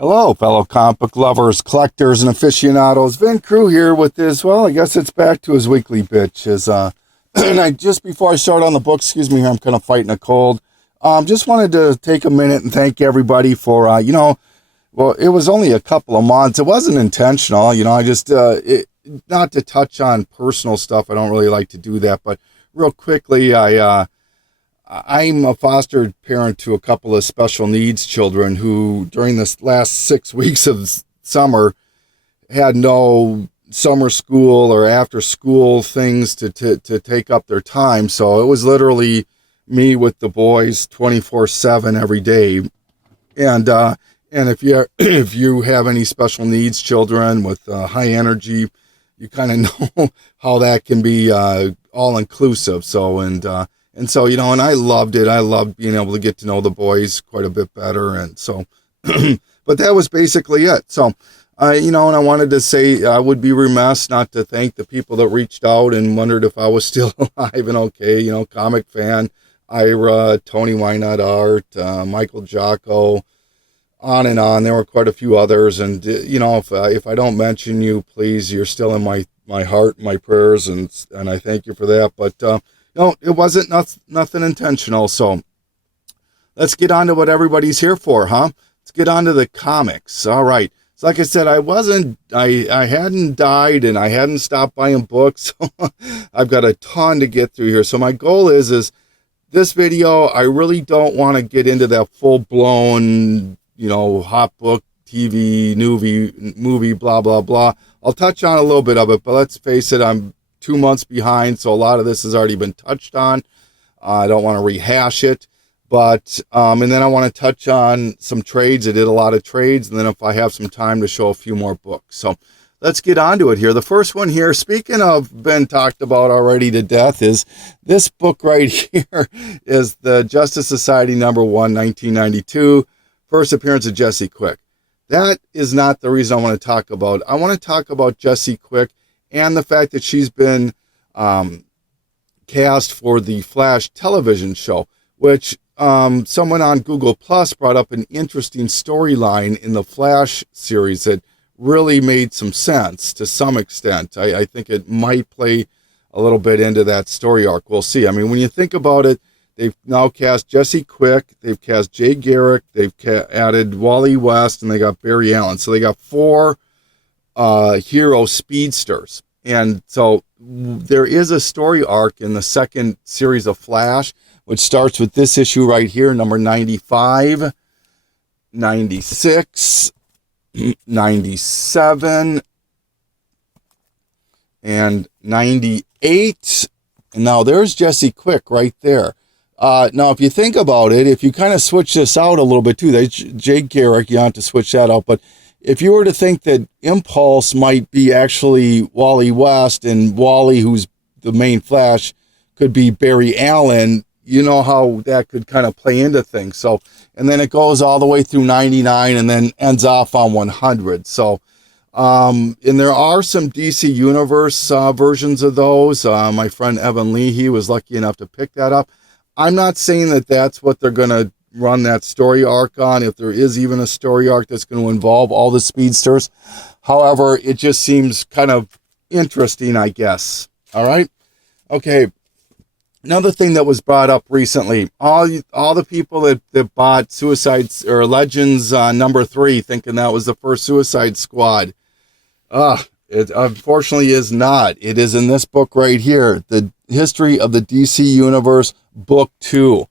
Hello, fellow comic book lovers, collectors, and aficionados. Vin Crew here with this. Well, I guess it's back to his weekly bitch. And just before I start on the book, excuse me, I'm kind of fighting a cold. Just wanted to take a minute and thank everybody for, well, it was only a couple of months. It wasn't intentional, I just, not to touch on personal stuff. I don't really like to do that, but real quickly, I'm a foster parent to a couple of special needs children who, during this last 6 weeks of summer, had no summer school or after school things to take up their time. So it was literally me with the boys 24/7 every day. And if you have any special needs children with high energy, you kind of know how that can be all inclusive. And so, and I loved it. I loved being able to get to know the boys quite a bit better. And so, but that was basically it. So, and I wanted to say I would be remiss not to thank the people that reached out and wondered if I was still alive and okay. Comic Fan, Ira, Tony Wynot Art, Michael Jocko, on and on. There were quite a few others. And, if I don't mention you, please, you're still in my heart, my prayers, and I thank you for that. But, no, it wasn't nothing intentional. So let's get on to what everybody's here for, huh? Let's get on to the comics. All right. So like I said, I hadn't died and I hadn't stopped buying books. So I've got a ton to get through here. So my goal is this video, I really don't want to get into that full blown, hot book, TV, movie, blah, blah, blah. I'll touch on a little bit of it, but let's face it, I'm 2 months behind, so a lot of this has already been touched on. I don't want to rehash it, but and then I want to touch on some trades. I did a lot of trades, and then if I have some time to show a few more books. So let's get on to it here. The first one here, speaking of been talked about already to death, is this book right here is the Justice Society #1, 1992, first appearance of Jesse Quick. That is not the reason I want to talk about. I want to talk about Jesse Quick and the fact that she's been cast for the Flash television show, which someone on Google Plus brought up an interesting storyline in the Flash series that really made some sense to some extent. I think it might play a little bit into that story arc. We'll see. I mean, when you think about it, they've now cast Jesse Quick, they've cast Jay Garrick, they've added Wally West, and they got Barry Allen. So they got 4 hero speedsters. And so there is a story arc in the second series of Flash, which starts with this issue right here, number 95, 96, 97, and 98. And now there's Jesse Quick right there. Now, if you think about it, if you kind of switch this out a little bit too, Jay Garrick, you have to switch that out, but if you were to think that Impulse might be actually Wally West and Wally, who's the main Flash, could be Barry Allen, you know how that could kind of play into things. So, and then it goes all the way through 99 and then ends off on 100. So, and there are some DC Universe versions of those. My friend Evan Leahy was lucky enough to pick that up. I'm not saying that that's what they're going to run that story arc on, if there is even a story arc that's going to involve all the speedsters. However, it just seems kind of interesting, I guess. All right. Okay. Another thing that was brought up recently, all the people that bought Suicide or Legends #3, thinking that was the first Suicide Squad. It unfortunately is not. It is in this book right here, The History of the DC Universe, Book 2.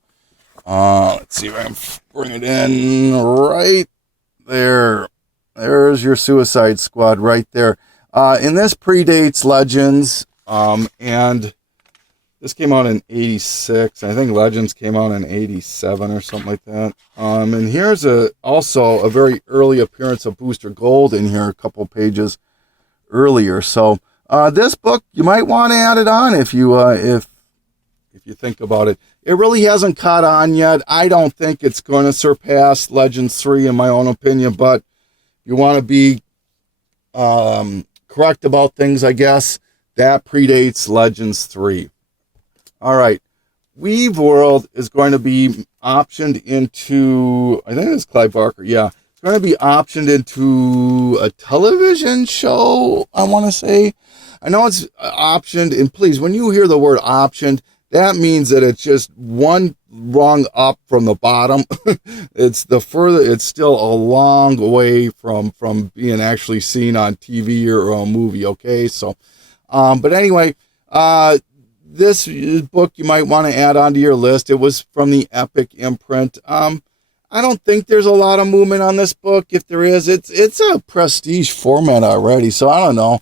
Let's see if I can bring it in right there. There's your Suicide Squad right there. And this predates Legends, and this came out in 86. I think Legends came out in 87 or something like that. And here's also a very early appearance of Booster Gold in here, a couple pages earlier. So this book, you might want to add it on if you think about it. It really hasn't caught on yet. I don't think it's going to surpass Legends 3 in my own opinion, but you want to be correct about things, I guess. That predates Legends 3. All right. Weave World is going to be optioned into, I think it's Clive Barker. Yeah. It's going to be optioned into a television show, I want to say. I know it's optioned, and please, when you hear the word optioned, that means that it's just one rung up from the bottom. It's still a long way from being actually seen on TV or a movie, okay? So, but anyway, this book you might want to add onto your list. It was from the Epic imprint. I don't think there's a lot of movement on this book. If there is, it's a prestige format already, so I don't know.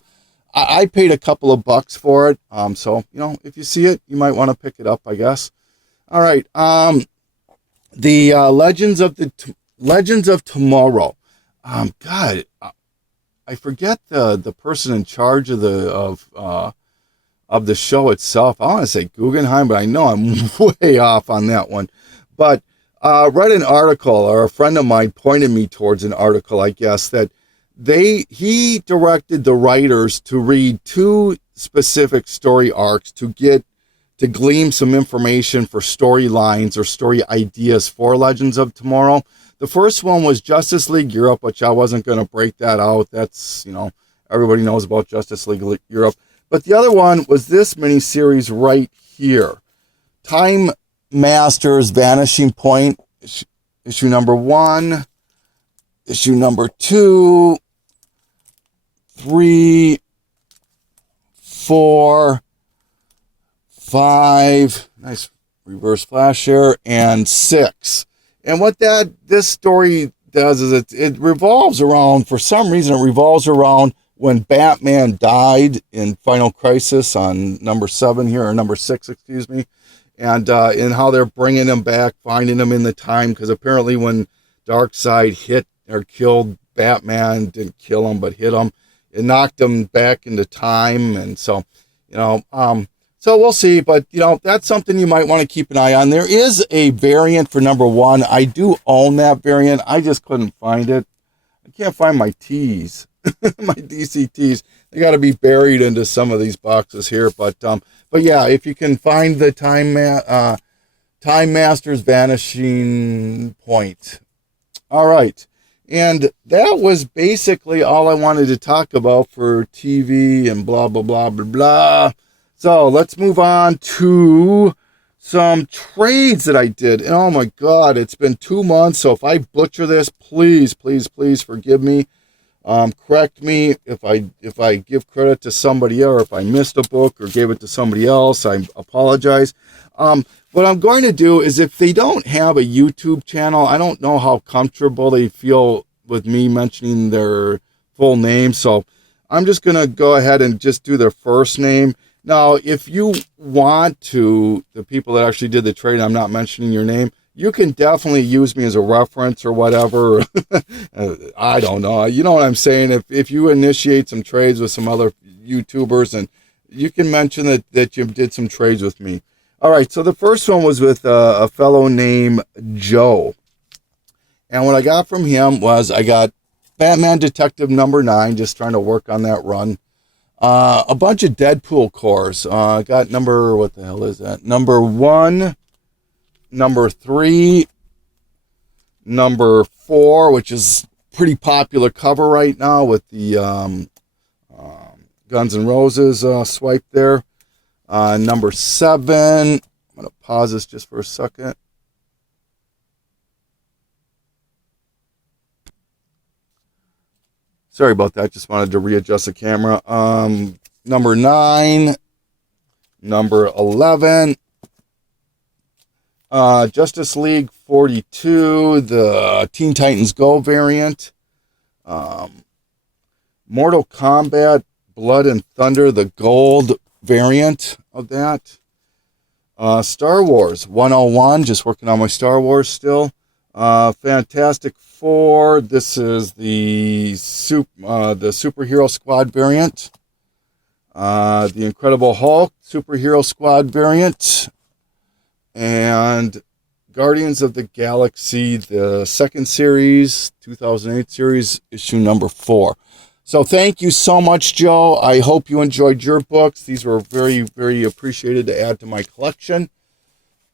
I paid a couple of bucks for it, so, you know, if you see it, you might want to pick it up, I guess. All right, the Legends of Tomorrow. God, I forget the person in charge of the show itself. I want to say Guggenheim, but I know I'm way off on that one. But read an article, or a friend of mine pointed me towards an article, I guess, that he directed the writers to read 2 specific story arcs to glean some information for storylines or story ideas for Legends of Tomorrow. The first one was Justice League Europe, which I wasn't going to break that out. That's, you know, everybody knows about Justice League Europe. But the other one was this miniseries right here. Time Masters Vanishing Point, issue number 1, issue number 2, 3, 4, 5, nice reverse flash here, and 6. And what this story does is it revolves around, for some reason, it revolves around when Batman died in Final Crisis on number 7 here, or number 6, excuse me, and how they're bringing him back, finding him in the time, because apparently when Darkseid hit or killed Batman, didn't kill him, but hit him, it knocked him back into time, and so, you know, so we'll see, but, you know, that's something you might want to keep an eye on. There is a variant for number 1. I do own that variant. I just couldn't find it. I can't find my tees, my DC tees. They got to be buried into some of these boxes here, but yeah, if you can find the Time Masters Vanishing Point. All right. And that was basically all I wanted to talk about for TV and blah, blah, blah, blah, blah. So let's move on to some trades that I did. And oh my God, it's been 2 months. So if I butcher this, please, please, please forgive me. Correct me if I give credit to somebody else, or if I missed a book or gave it to somebody else, I apologize. What I'm going to do is, if they don't have a YouTube channel, I don't know how comfortable they feel with me mentioning their full name. So I'm just going to go ahead and just do their first name. Now, if you want to, the people that actually did the trade, I'm not mentioning your name, you can definitely use me as a reference or whatever. I don't know. You know what I'm saying? If you initiate some trades with some other YouTubers, and you can mention that you did some trades with me. All right, so the first one was with a fellow named Joe. And what I got from him was, I got Batman Detective number 9, just trying to work on that run. A bunch of Deadpool cores. I got number, what the hell is that? Number 1, number 3, number 4, which is pretty popular cover right now with the Guns N' Roses swipe there. Number 7, I'm going to pause this just for a second. Sorry about that, just wanted to readjust the camera. Number 9, number 11, Justice League 42, the Teen Titans Go variant. Mortal Kombat Blood and Thunder, the gold variant of that. Star Wars 101, just working on my Star Wars still. Fantastic Four, this is the Superhero Squad variant. The Incredible Hulk Superhero Squad variant. And Guardians of the Galaxy, the second series, 2008 series, issue number 4. So thank you so much, Joe. I hope you enjoyed your books. These were very, very appreciated to add to my collection.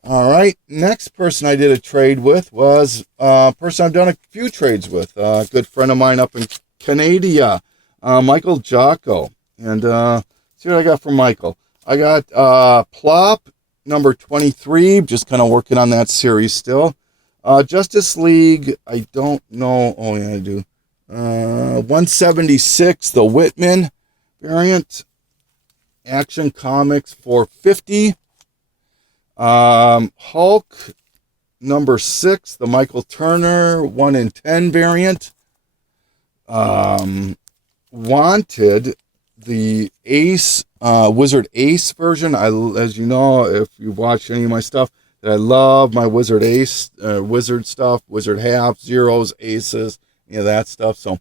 All right. Next person I did a trade with was a person I've done a few trades with. A good friend of mine up in Canada, Michael Jocko. And see what I got from Michael. I got Plop number 23. Just kind of working on that series still. Justice League. I don't know. Oh yeah, I do. 176. The Whitman variant. Action Comics 450. Hulk number 6, the Michael Turner 1 in 10 variant. Wanted, the Ace, Wizard Ace version. As you know, if you've watched any of my stuff, that I love my Wizard Ace, Wizard stuff, Wizard halves, zeros, aces, that stuff. So,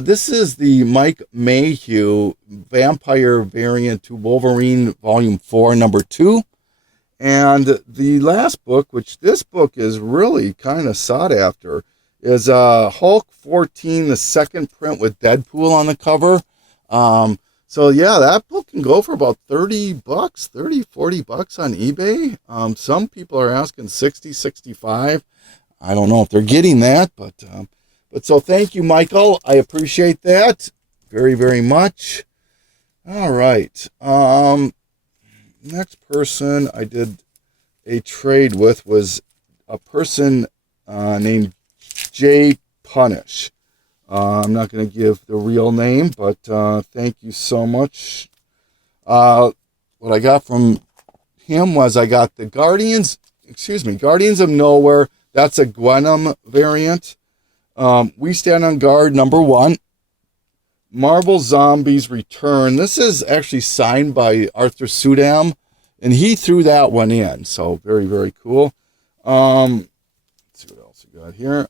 this is the Mike Mayhew Vampire variant to Wolverine Volume 4, number 2. And the last book, which this book is really kind of sought after, is Hulk 14, the second print with Deadpool on the cover. So yeah, that book can go for about $30, $40 on eBay. Some people are asking 60, 65. I don't know if they're getting that, but so thank you, Michael. I appreciate that very, very much. All right. Next person I did a trade with was a person named Jay Punish. I'm not going to give the real name, but thank you so much. What I got from him was I got the Guardians of Nowhere. That's a Gwenom variant. We Stand on Guard number 1. Marvel Zombies Return. This is actually signed by Arthur Sudam, and he threw that one in. So very, very cool. Let's see what else we got here.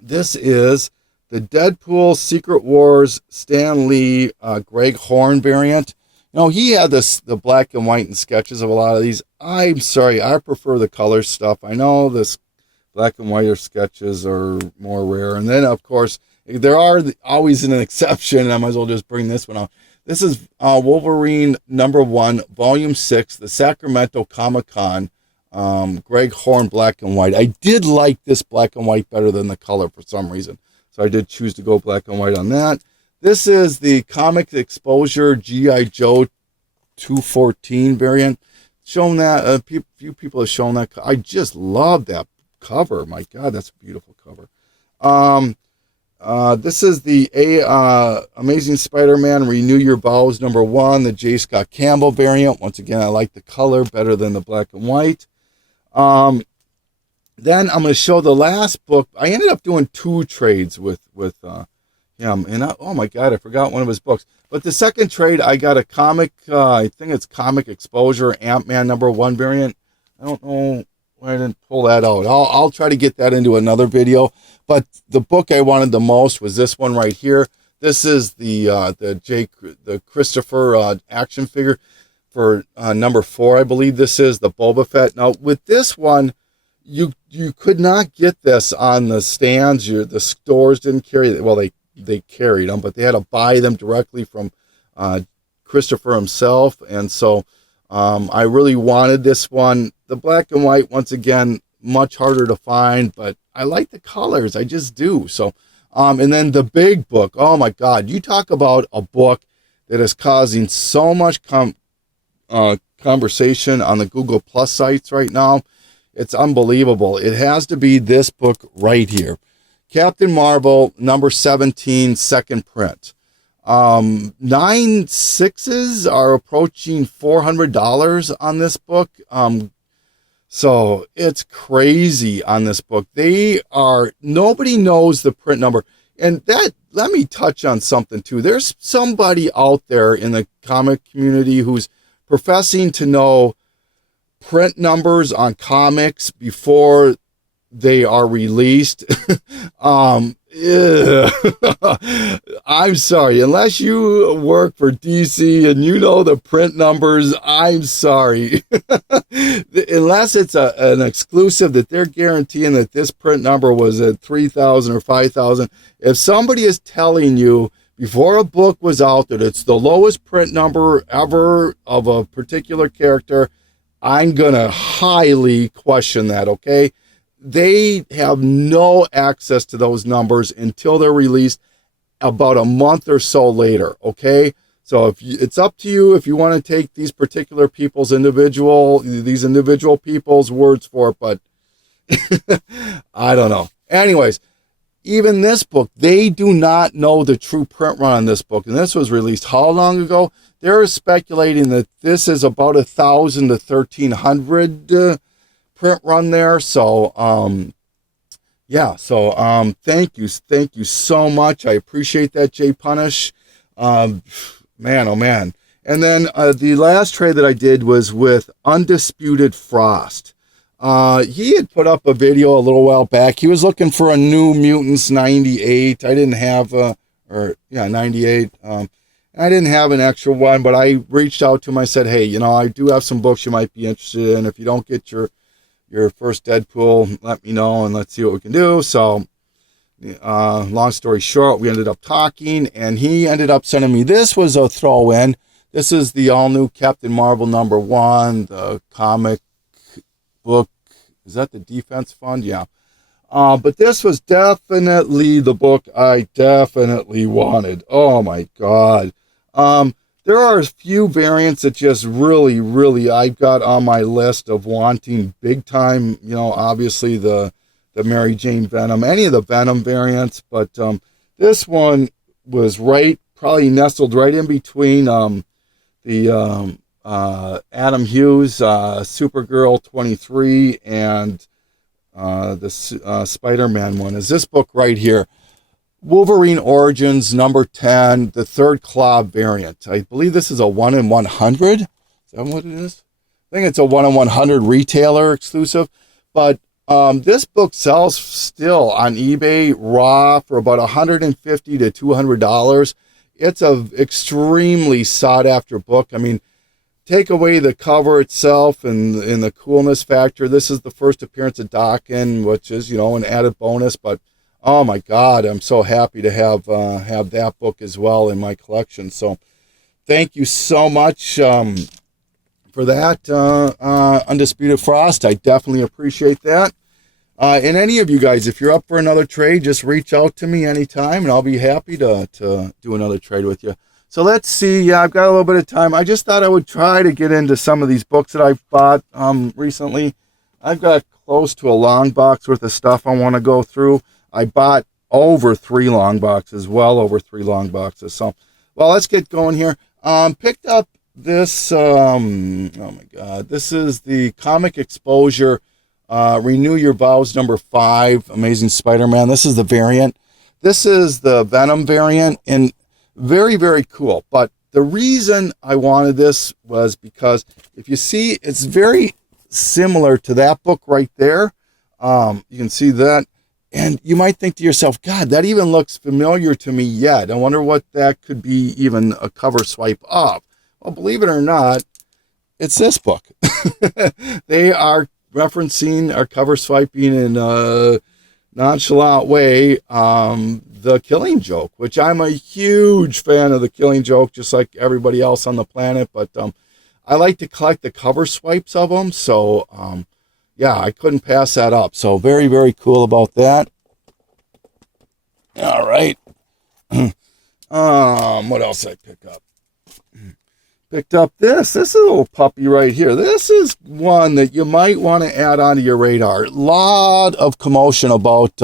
This is the Deadpool Secret Wars Stan Lee Greg Horn variant. He had the black and white and sketches of a lot of these. I'm sorry, I prefer the color stuff. I know this black and white sketches are more rare. And then, of course, there are always an exception, and I might as well just bring this one out. This is Wolverine number 1, volume 6, the Sacramento Comic-Con, Greg Horn black and white. I did like this black and white better than the color for some reason, so I did choose to go black and white on that. This is the Comic Exposure G.I. Joe 214 variant. Shown that, a few people have shown that. I just love that cover. My God, that's a beautiful cover. This is the Amazing Spider-Man Renew Your Vows number 1, the J. Scott Campbell variant. Once again, I like the color better than the black and white. Then I'm going to show the last book. I ended up doing 2 trades with him, and oh my God, I forgot one of his books. But the second trade, I got a comic. I think it's Comic Exposure Ant-Man number 1 variant. I don't know why I didn't pull that out. I'll try to get that into another video. But the book I wanted the most was this one right here. This is the Christopher action figure for number 4, I believe this is, the Boba Fett. Now with this one, you could not get this on the stands. The stores didn't carry it. Well, they carried them, but they had to buy them directly from Christopher himself. And so I really wanted this one. The black and white, once again, much harder to find, but I like the colors. I just do. So, and then the big book. Oh my God. You talk about a book that is causing so much conversation on the Google Plus sites right now. It's unbelievable. It has to be this book right here. Captain Marvel, number 17, second print. 9 sixes are approaching $400 on this book. So it's crazy on this book. Nobody knows the print number. And let me touch on something too. There's somebody out there in the comic community who's professing to know print numbers on comics before they are released. I'm sorry, unless you work for DC and you know the print numbers, I'm sorry. Unless it's an exclusive that they're guaranteeing that this print number was at 3,000 or 5,000. If somebody is telling you before a book was out that it's the lowest print number ever of a particular character, I'm going to highly question that, okay? They have no access to those numbers until they're released about a month or so later, okay? So it's up to you if you want to take these particular these individual people's words for it, but I don't know. Anyways, even this book, they do not know the true print run on this book. And this was released how long ago? They're speculating that this is about 1,000 to 1,300 print run there. So, yeah. So, thank you so much. I appreciate that, Jay Punish. Man, oh man. And then the last trade that I did was with Undisputed Frost. He had put up a video a little while back. He was looking for a New Mutants 98. I didn't have 98. I didn't have an extra one, but I reached out to him. I said, hey, I do have some books you might be interested in. If you don't get your first Deadpool, let me know and let's see what we can do. So, long story short, we ended up talking, and he ended up sending me, this was a throw-in. This is the all-new Captain Marvel #1, the comic book. Is that the Defense Fund? Yeah. But this was definitely the book I definitely wanted. Oh my God. There are a few variants that just really I've got on my list of wanting big time, obviously the Mary Jane Venom, any of the Venom variants, but this one was probably nestled right in between the Adam Hughes Supergirl 23 and the Spider-Man one is this book right here, Wolverine Origins #10, the third Claw variant. I believe this is a 1 in 100. Is that what it is? I think it's a 1 in 100 retailer exclusive, but this book sells still on eBay raw for about $150 to $200. It's an extremely sought after book. I mean, take away the cover itself and the coolness factor. This is the first appearance of Daken, which is, an added bonus. But, oh, my God, I'm so happy to have that book as well in my collection. So thank you so much for that, Undisputed Frost. I definitely appreciate that. And any of you guys, if you're up for another trade, just reach out to me anytime, and I'll be happy to do another trade with you. So let's see. Yeah, I've got a little bit of time. I just thought I would try to get into some of these books that I've bought recently. I've got close to a long box worth of stuff I want to go through. I bought over 3 long boxes, well over 3 long boxes. So, well, let's get going here. Picked up this, oh my God, this is the Comic Exposure Renew Your Vows #5, Amazing Spider-Man. This is the variant. This is the Venom variant, and very, very cool. But the reason I wanted this was because if you see, it's very similar to that book right there. You can see that. And you might think to yourself, God, that even looks familiar to me yet. I wonder what that could be even a cover swipe of. Well, believe it or not, it's this book. They are referencing or cover swiping in a nonchalant way the Killing Joke, which I'm a huge fan of the Killing Joke, just like everybody else on the planet. But I like to collect the cover swipes of them. So, yeah, I couldn't pass that up. So very, very cool about that. All right. What else did I pick up? Picked up this. This is a little puppy right here. This is one that you might want to add onto your radar. A lot of commotion about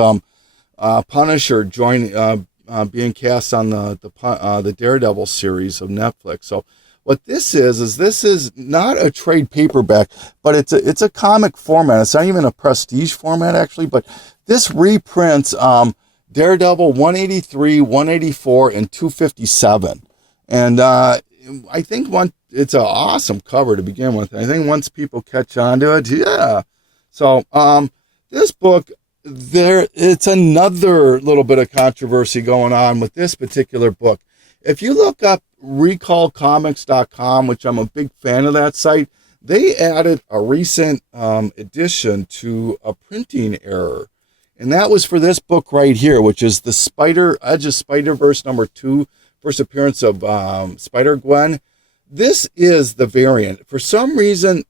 Punisher being cast on the Daredevil series of Netflix. So what this is not a trade paperback, but it's a comic format. It's not even a prestige format actually, but this reprints Daredevil 183, 184, and 257. And I think it's an awesome cover to begin with. I think once people catch on to it, yeah. So this book, it's another little bit of controversy going on with this particular book. If you look up recallcomics.com, which I'm a big fan of that site, they added a recent addition to a printing error. And that was for this book right here, which is the Edge of Spider-Verse #2, first appearance of Spider-Gwen. This is the variant. For some reason,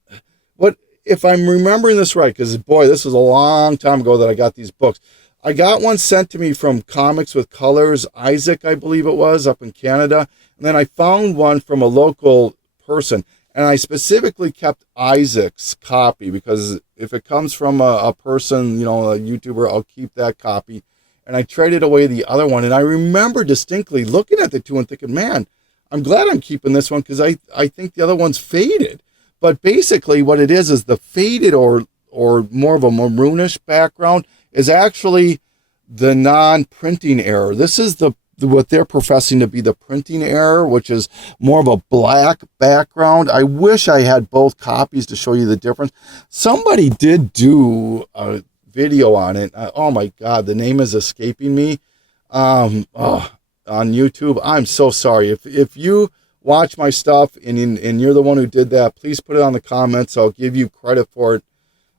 if I'm remembering this right, because boy, this was a long time ago that I got these books. I got one sent to me from Comics with Colors, Isaac, I believe it was, up in Canada. And then I found one from a local person. And I specifically kept Isaac's copy because if it comes from a person, a YouTuber, I'll keep that copy. And I traded away the other one. And I remember distinctly looking at the two and thinking, man, I'm glad I'm keeping this one because I think the other one's faded. But basically what it is the faded or more of a maroonish background is actually the non-printing error. This is what they're professing to be the printing error, which is more of a black background. I wish I had both copies to show you the difference. Somebody did do a video on it. Oh my God, the name is escaping me. On YouTube. I'm so sorry. If you watch my stuff and you're the one who did that, please put it on the comments. I'll give you credit for it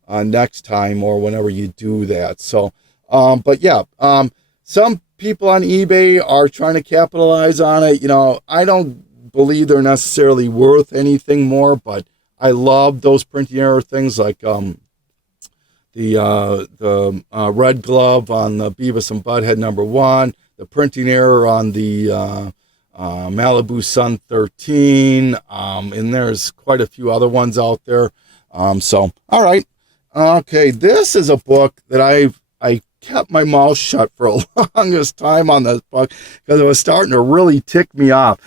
next time or whenever you do that. So, but yeah, some people on eBay are trying to capitalize on it. I don't believe they're necessarily worth anything more, but I love those printing error things like the red glove on the Beavis and Butthead #1, the printing error on the Malibu Sun 13, and there's quite a few other ones out there. So, all right. Okay, this is a book that I kept my mouth shut for a longest time on this book because it was starting to really tick me off.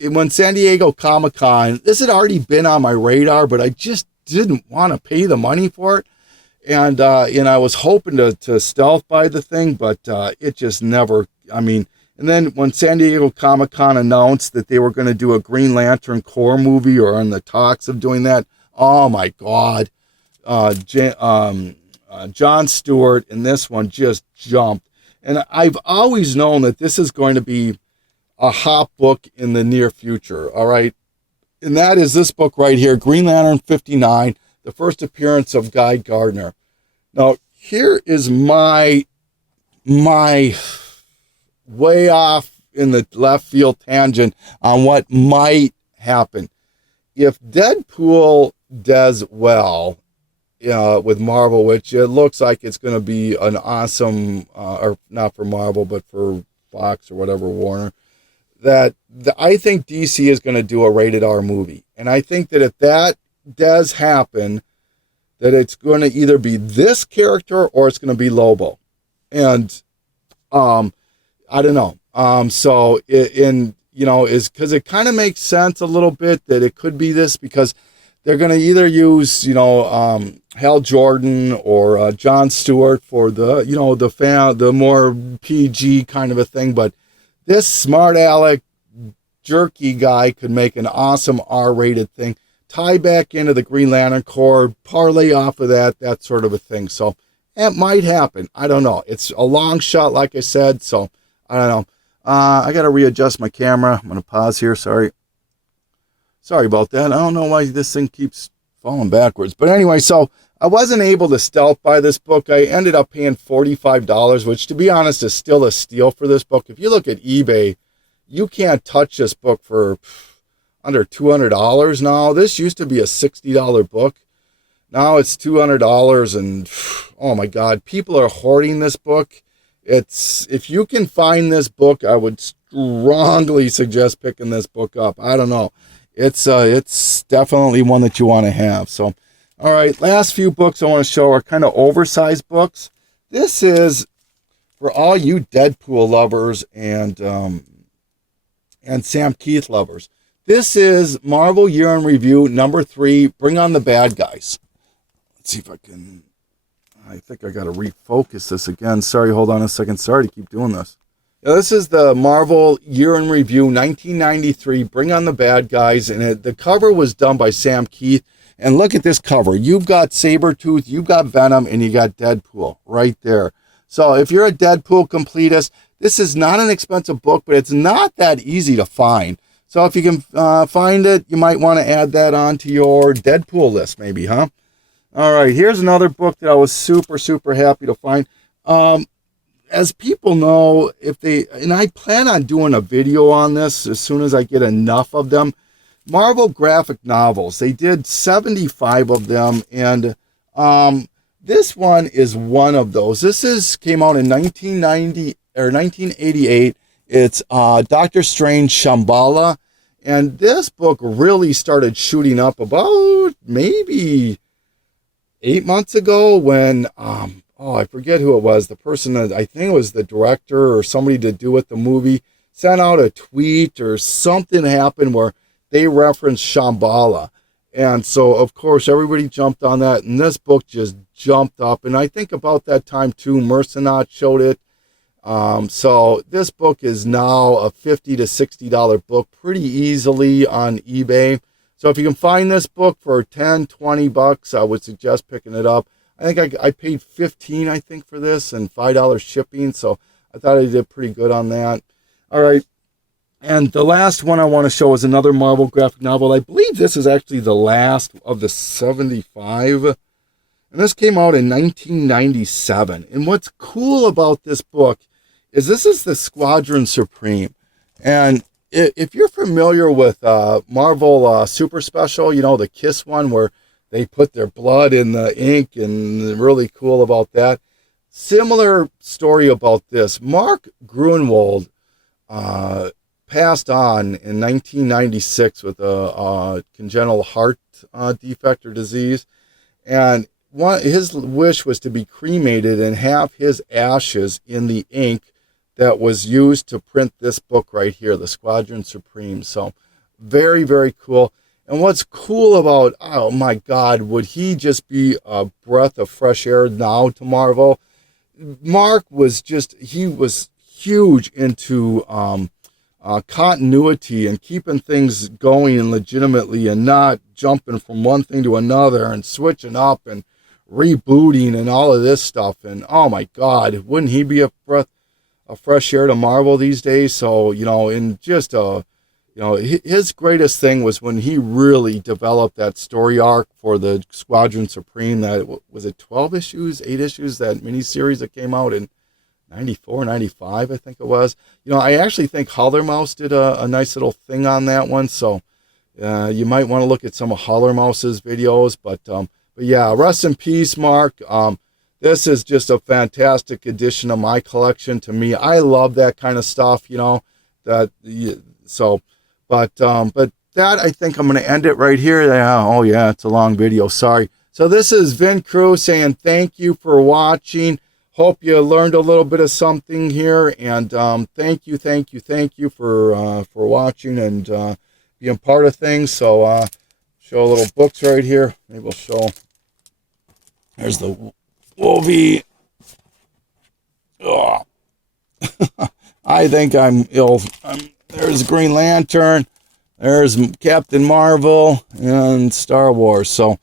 When San Diego Comic-Con, this had already been on my radar, but I just didn't want to pay the money for it. And I was hoping to stealth buy the thing, but it just never, and then when San Diego Comic-Con announced that they were going to do a Green Lantern Corps movie or in the talks of doing that, oh my God. John Stewart in this one just jumped. And I've always known that this is going to be a hot book in the near future, all right? And that is this book right here, Green Lantern 59, the first appearance of Guy Gardner. Now, here is my way off in the left field tangent on what might happen. If Deadpool does well with Marvel, which it looks like it's going to be an awesome, or not for Marvel, but for Fox or whatever, Warner, I think DC is going to do a rated R movie. And I think that if that does happen, that it's going to either be this character or it's going to be Lobo. And I don't know. So is because it kind of makes sense a little bit that it could be this, because they're going to either use, Hal Jordan or John Stewart for the more PG kind of a thing. But this smart aleck jerky guy could make an awesome R-rated thing, tie back into the Green Lantern Corps, parlay off of that sort of a thing. So it might happen. I don't know. It's a long shot, like I said. So I don't know. I got to readjust my camera. I'm going to pause here. Sorry about that. I don't know why this thing keeps falling backwards. But anyway, so I wasn't able to stealth buy this book. I ended up paying $45, which to be honest is still a steal for this book. If you look at eBay, you can't touch this book for under $200 now. This used to be a $60 book. Now it's $200, and oh my God, people are hoarding this book. If you can find this book, I would strongly suggest picking this book up. I don't know. It's definitely one that you want to have. So, all right, last few books I want to show are kind of oversized books. This is for all you Deadpool lovers and Sam Keith lovers. This is Marvel Year in Review #3, Bring on the Bad Guys. Let's see if I think I got to refocus this again. Sorry, hold on a second. Sorry to keep doing this. Now, this is the Marvel Year in Review 1993, Bring on the Bad Guys. And the cover was done by Sam Keith. And look at this cover. You've got Sabretooth, you've got Venom, and you got Deadpool right there. So if you're a Deadpool completist, this is not an expensive book, but it's not that easy to find. So if you can find it, you might want to add that onto your Deadpool list maybe, huh? All right, here's another book that I was super, super happy to find. As people know, and I plan on doing a video on this as soon as I get enough of them. Marvel graphic novels. They did 75 of them, and this one is one of those. Came out in 1990 or 1988. It's Doctor Strange Shambhala, and this book really started shooting up about maybe 8 months ago when I forget who it was. The person that I think it was the director or somebody to do with the movie sent out a tweet or something happened where they referenced Shambhala. And so, of course, everybody jumped on that, and this book just jumped up. And I think about that time, too, Mercenot showed it. So this book is now a $50 to $60 book pretty easily on eBay. So if you can find this book for $10-$20, I would suggest picking it up. I think I paid $15, I think, for this, and $5 shipping. So I thought I did pretty good on that. All right. And the last one I want to show is another Marvel graphic novel. I believe this is actually the last of the 75. And this came out in 1997. And what's cool about this book is this is the Squadron Supreme. And if you're familiar with Marvel Super Special, you know, the Kiss one where they put their blood in the ink, and really cool about that. Similar story about this. Mark Gruenwald passed on in 1996 with a congenital heart defect or disease, and his wish was to be cremated and have his ashes in the ink that was used to print this book right here, the Squadron Supreme. So very, very cool. And what's cool about, oh my God, would he just be a breath of fresh air now to Marvel? Mark was he was huge into continuity and keeping things going legitimately and not jumping from one thing to another and switching up and rebooting and all of this stuff. And oh my God, wouldn't he be a breath of fresh air to Marvel these days? So, you know, in just his greatest thing was when he really developed that story arc for the Squadron Supreme. That was it, 12 issues, 8 issues, that miniseries that came out in 94, 95, I think it was. You know, I actually think Hallermouse did a nice little thing on that one. So you might want to look at some of Hallermouse's videos. But yeah, rest in peace, Mark. This is just a fantastic addition to my collection. To me, I love that kind of stuff, you know. But that, I think I'm going to end it right here. Oh yeah, it's a long video. Sorry. So this is Vin Crew saying thank you for watching. Hope you learned a little bit of something here, and thank you for watching and being part of things. So show a little books right here. Maybe we'll show. There's the Wolvie. Oh. I think I'm ill. There's Green Lantern. There's Captain Marvel and Star Wars. So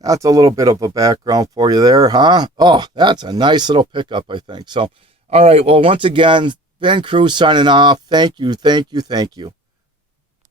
that's a little bit of a background for you there, huh? Oh, that's a nice little pickup, I think. So, all right. Well, once again, Ben Cruz signing off. Thank you.